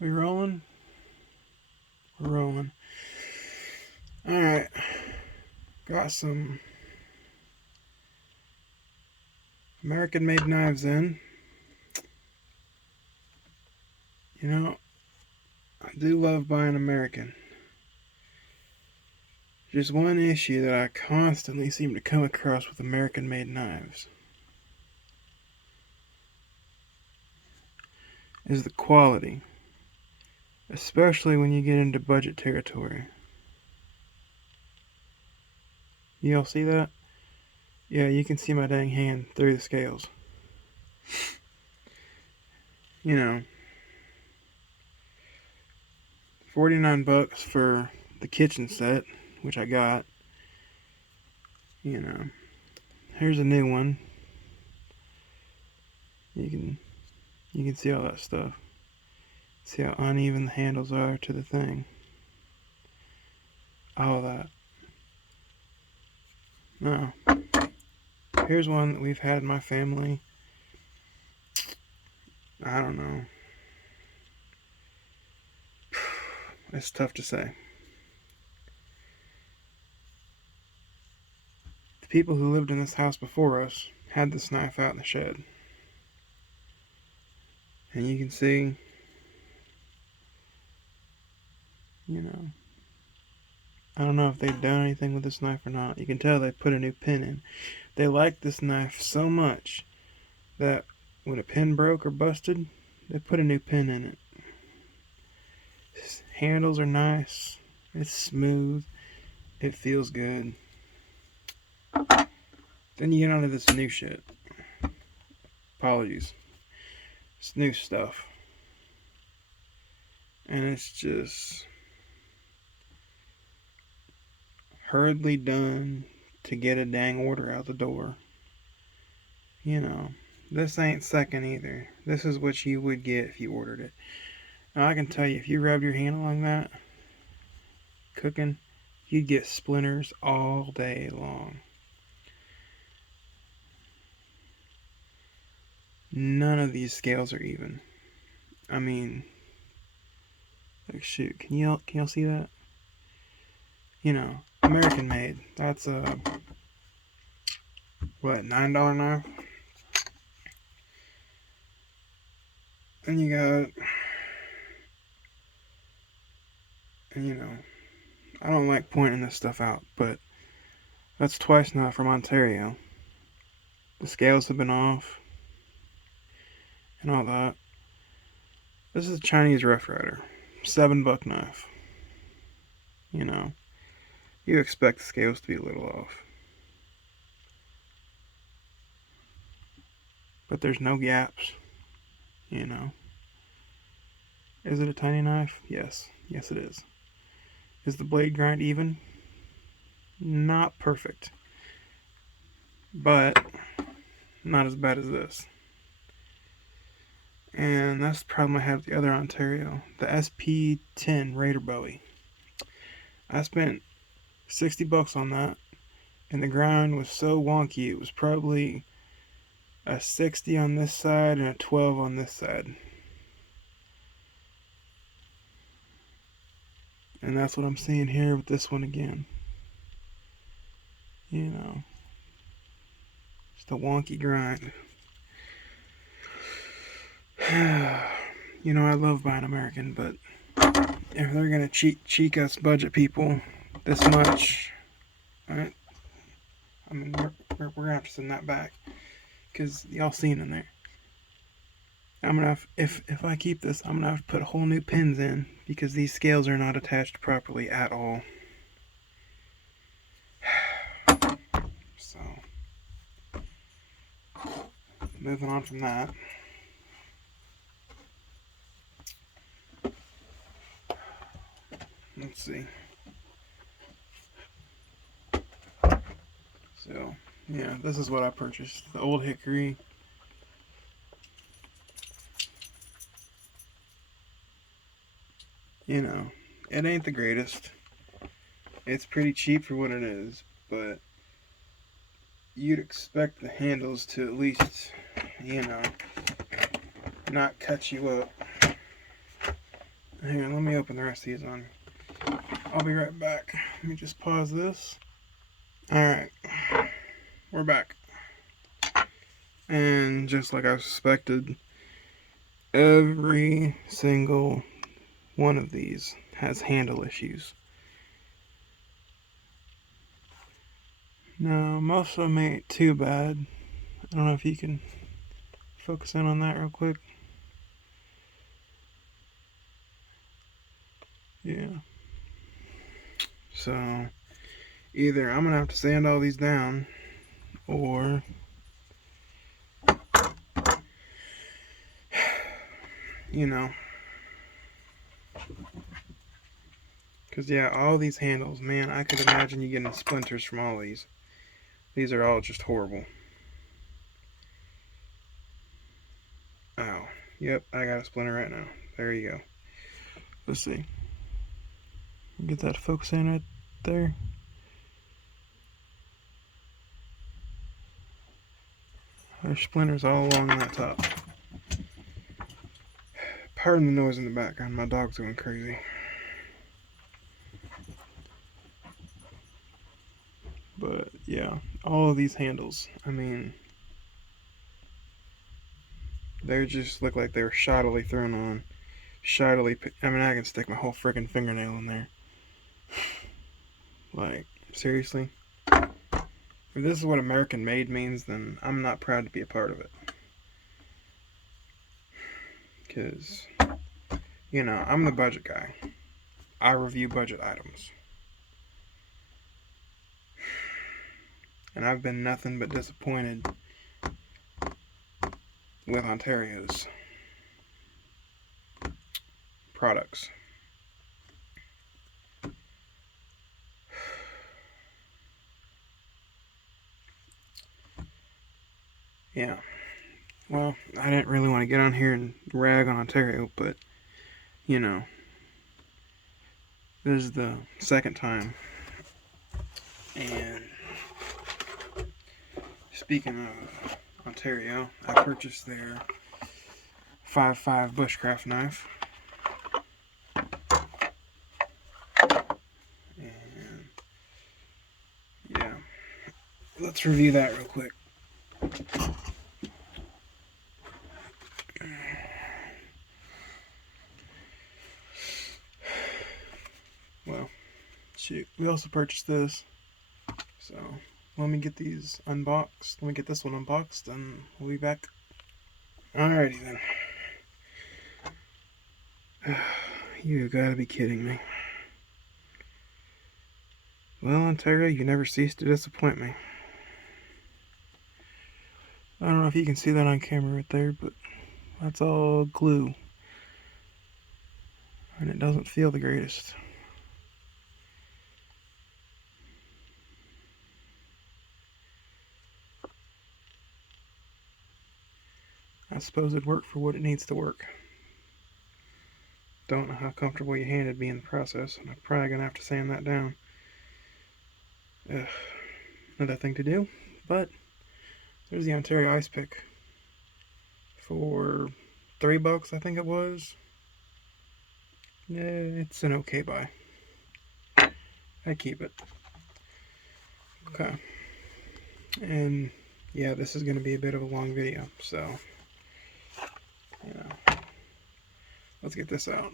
We rolling? We're rolling. Alright. Got some American made knives in. You know, I do love buying American. Just one issue that I constantly seem to come across with American made knives is the quality, especially when you get into budget territory. You all see that? Yeah, you can see my dang hand through the scales. You know, $49 for the kitchen set, which I got. You know, here's a new one. You can see all that stuff. See how uneven the handles are to the thing. All that. Now, here's one that we've had in my family. I don't know. It's tough to say. The people who lived in this house before us had this knife out in the shed. And you can see, you know, I don't know if they've done anything with this knife or not. You can tell they put a new pin in. They liked this knife so much that when a pin broke or busted, they put a new pin in it. Handles are nice. It's smooth. It feels good. Then you get onto this new shit. Apologies. It's new stuff. And it's just hurriedly done to get a dang order out the door. You know, this ain't second either. This is what you would get if you ordered it. Now I can tell you, if you rubbed your hand along that, cooking, you'd get splinters all day long. None of these scales are even. I mean, like shoot, can y'all see that? You know, American made. That's a what, $9 knife? And you got, and you know, I don't like pointing this stuff out, but that's twice now from Ontario. The scales have been off and all that. This is a Chinese Rough Rider, $7 knife. You know, you expect the scales to be a little off, but there's no gaps. You know, is it a tiny knife? Yes, yes it is. Is the blade grind even? Not perfect, but not as bad as this. And that's the problem I have with the other Ontario, the SP10 Raider Bowie. I spent $60 on that, and the grind was so wonky. It was probably a 60 on this side and a 12 on this side. And that's what I'm seeing here with this one again. You know, just a wonky grind. You know, I love buying American, but if they're gonna cheek us budget people this much, right? I mean, we're gonna have to send that back because y'all seen in there. I'm gonna have, if I keep this, I'm gonna have to put whole new pins in because these scales are not attached properly at all. So, moving on from that. Let's see. So, yeah, this is what I purchased. The old hickory. You know, it ain't the greatest. It's pretty cheap for what it is, but you'd expect the handles to at least, you know, not cut you up. Hang on, let me open the rest of these on. I'll be right back. Let me just pause this. Alright, we're back. And just like I suspected, every single one of these has handle issues. Now, most of them ain't too bad. I don't know if you can focus in on that real quick. Yeah. So, either I'm going to have to sand all these down, or you know, because yeah, all these handles, man, I could imagine you getting splinters from all these. These are all just horrible. Ow. Yep, I got a splinter right now. There you go. Let's see. Get that to focus in right there. There's splinters all along that top. Pardon the noise in the background. My dog's going crazy. But yeah, all of these handles, I mean, they just look like they were shoddily thrown on. I mean, I can stick my whole freaking fingernail in there. Like, seriously? If this is what American made means, then I'm not proud to be a part of it. Because, you know, I'm the budget guy. I review budget items. And I've been nothing but disappointed with Ontario's products. Yeah. Well, I didn't really want to get on here and rag on Ontario, but, you know, this is the second time. And speaking of Ontario, I purchased their 5.5 bushcraft knife. And yeah, let's review that real quick. Well, shoot, we also purchased this. So let me get these unboxed. Let me get this one unboxed, and we'll be back. Alrighty then. You gotta be kidding me. Well, Ontario, you never cease to disappoint me. I don't know if you can see that on camera right there, but that's all glue. And it doesn't feel the greatest. I suppose it'd work for what it needs to work. Don't know how comfortable your hand would be in the process, and I'm probably gonna have to sand that down. Ugh. Another thing to do, but there's the Ontario ice pick for $3, I think it was. Yeah, it's an okay buy. I keep it. Okay. And yeah, this is gonna be a bit of a long video, so you know, let's get this out.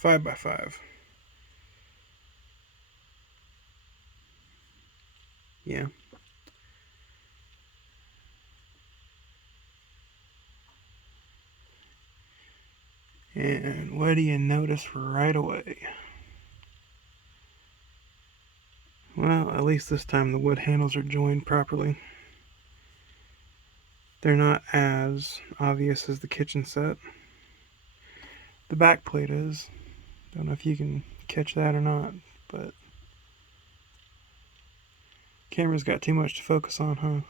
5x5. Yeah. And what do you notice right away? Well, at least this time the wood handles are joined properly. They're not as obvious as the kitchen set. The back plate is. Don't know if you can catch that or not, but camera's got too much to focus on, huh?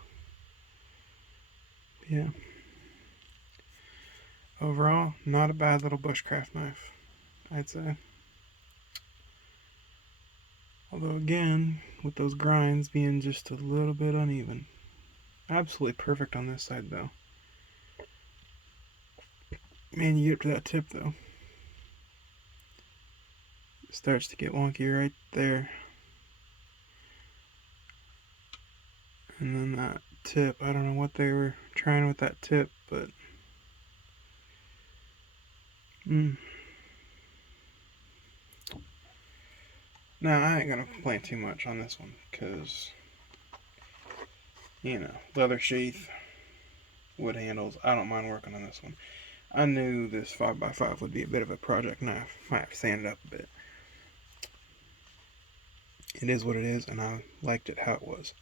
Yeah. Overall, not a bad little bushcraft knife, I'd say. Although again, with those grinds being just a little bit uneven. Absolutely perfect on this side though. Man, you get up to that tip though. starts to get wonky right there. And then that tip, I don't know what they were trying with that tip, but now I ain't gonna complain too much on this one, because, leather sheath, wood handles, I don't mind working on this one. I knew this 5x5 would be a bit of a project knife. Might have to sand it up a bit. It is what it is, and I liked it how it was.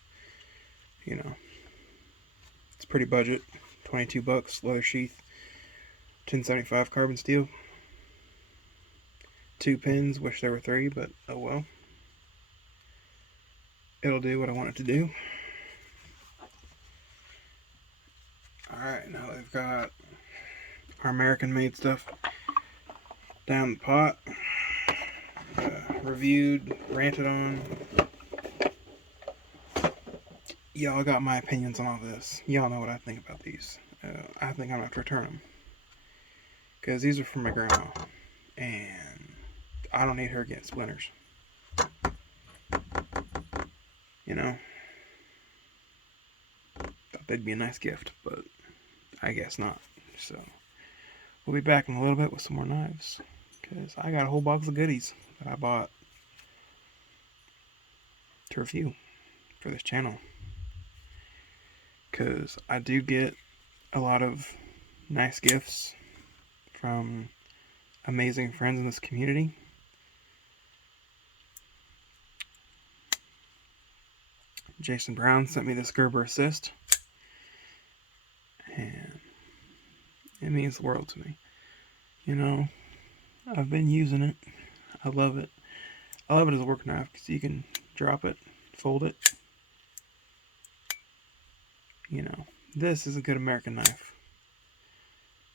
It's pretty budget. $22, leather sheath, 1075 carbon steel. 2 pins, wish there were 3, but oh well. It'll do what I want it to do. Alright, now we've got our American made stuff down the pot. Reviewed, ranted on. Y'all got my opinions on all this. Y'all know what I think about these. I think I'm gonna have to return them. Because these are from my grandma. And I don't need her getting splinters. Thought they'd be a nice gift, but I guess not. So, we'll be back in a little bit with some more knives. Because I got a whole box of goodies that I bought to review for this channel. Because I do get a lot of nice gifts from amazing friends in this community. Jason Brown sent me this Gerber Assist, and it means the world to me. I've been using it. I love it. I love it as a work knife because you can drop it, fold it. This is a good American knife,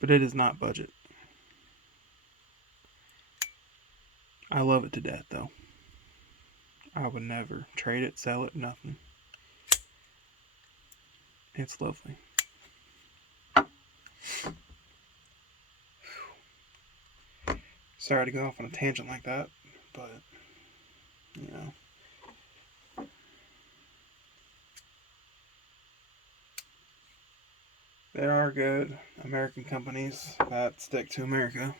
but it is not budget. I love it to death, though. I would never trade it, sell it, nothing. It's lovely. Sorry to go off on a tangent like that, but, there are good American companies that stick to America.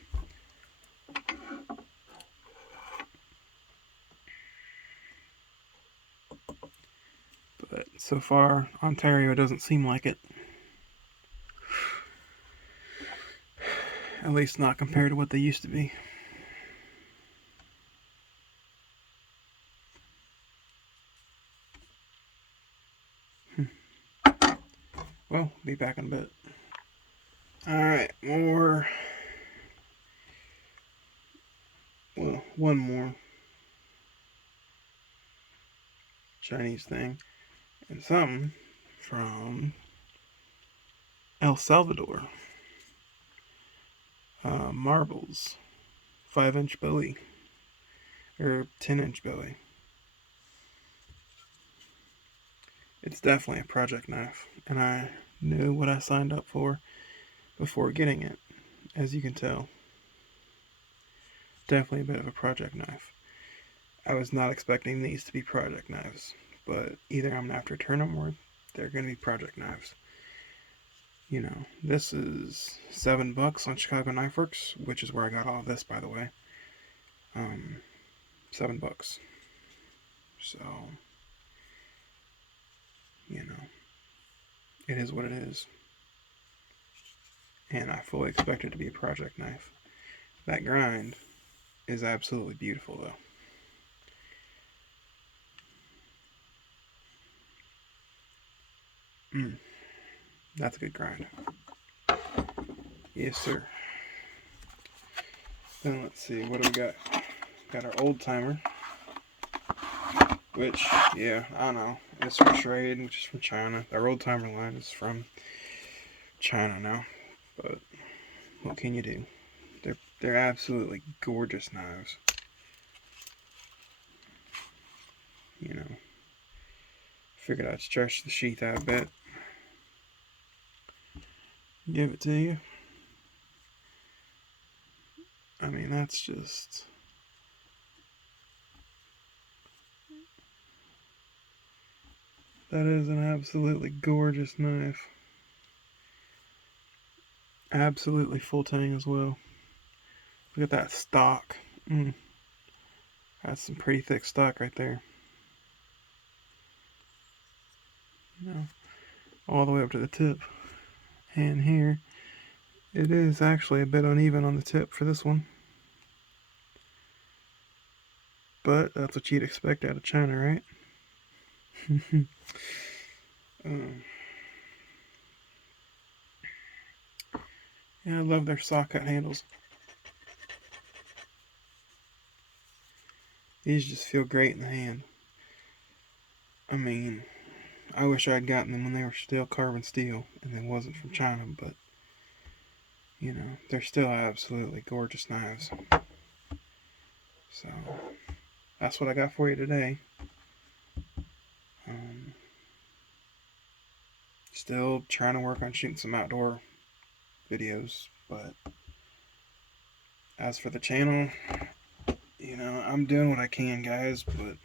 But so far, Ontario doesn't seem like it. At least not compared to what they used to be. Well, be back in a bit. Alright, more. Well, one more Chinese thing. And something from El Salvador. Marbles. 5-inch Bowie. Or 10-inch Bowie. It's definitely a project knife. And I knew what I signed up for before getting it. As you can tell. Definitely a bit of a project knife. I was not expecting these to be project knives. But either I'm going to have to return them or they're going to be project knives. This is $7 on Chicago Knife Works, which is where I got all of this, by the way. $7. So, it is what it is. And I fully expect it to be a project knife. That grind is absolutely beautiful, though. That's a good grind. Yes, sir. Then let's see, what do we got? Got our old timer. Which, yeah, I know. It's from trade, which is from China. Our old timer line is from China now. But what can you do? They're absolutely gorgeous knives. Figured I'd stretch the sheath out a bit. Give it to you. I mean, that's just That is an absolutely gorgeous knife. Absolutely full tang as well. Look at that stock. That's some pretty thick stock right there. You know, all the way up to the tip. And here, it is actually a bit uneven on the tip for this one. But that's what you'd expect out of China, right? Yeah, I love their saw cut handles. These just feel great in the hand. I mean, I wish I'd gotten them when they were still carbon steel and it wasn't from China, but you know, they're still absolutely gorgeous knives. So, that's what I got for you today. Still trying to work on shooting some outdoor videos, but as for the channel, you know, I'm doing what I can, guys, but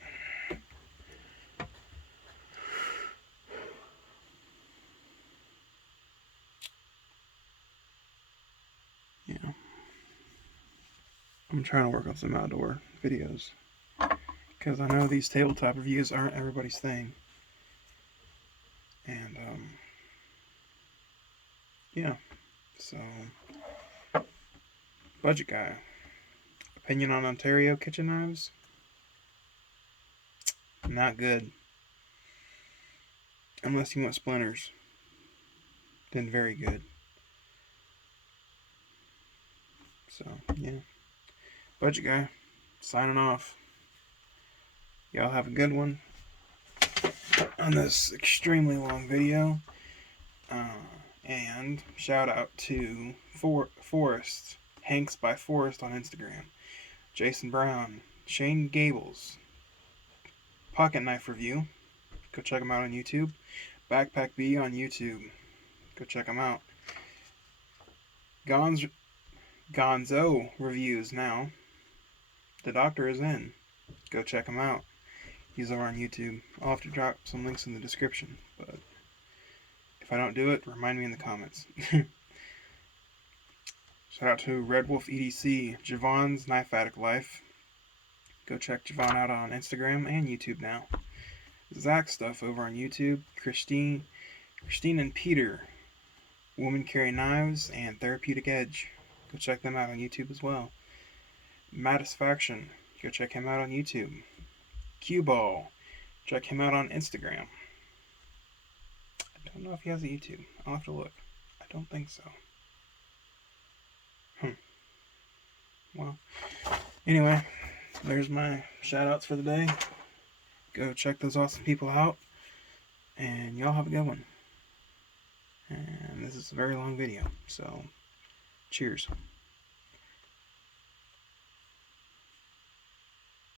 you know, I'm trying to work on some outdoor videos because I know these tabletop reviews aren't everybody's thing. And yeah, so budget guy. Opinion on Ontario kitchen knives? Not good. Unless you want splinters. Then very good. So, yeah. Budget guy. Signing off. Y'all have a good one on this extremely long video. And shout out to Forrest, Hanks by Forrest on Instagram, Jason Brown, Shane Gables, Pocket Knife Review. Go check them out on YouTube. Backpack B on YouTube. Go check them out. Gonzo Reviews now. The Doctor is in. Go check him out. He's over on YouTube. I'll have to drop some links in the description, but if I don't do it, remind me in the comments. Shout out to Red Wolf EDC, Javon's Knife Addict Life. Go check Javon out on Instagram and YouTube now. Zach stuff over on YouTube. Christine and Peter, Women Carry Knives and Therapeutic Edge. Go check them out on YouTube as well. Mattisfaction, go check him out on YouTube. Cue Ball, check him out on Instagram. I don't know if he has a YouTube. I'll have to look. I don't think so. Well, anyway, there's my shout outs for the day. Go check those awesome people out. And y'all have a good one. And this is a very long video, so cheers.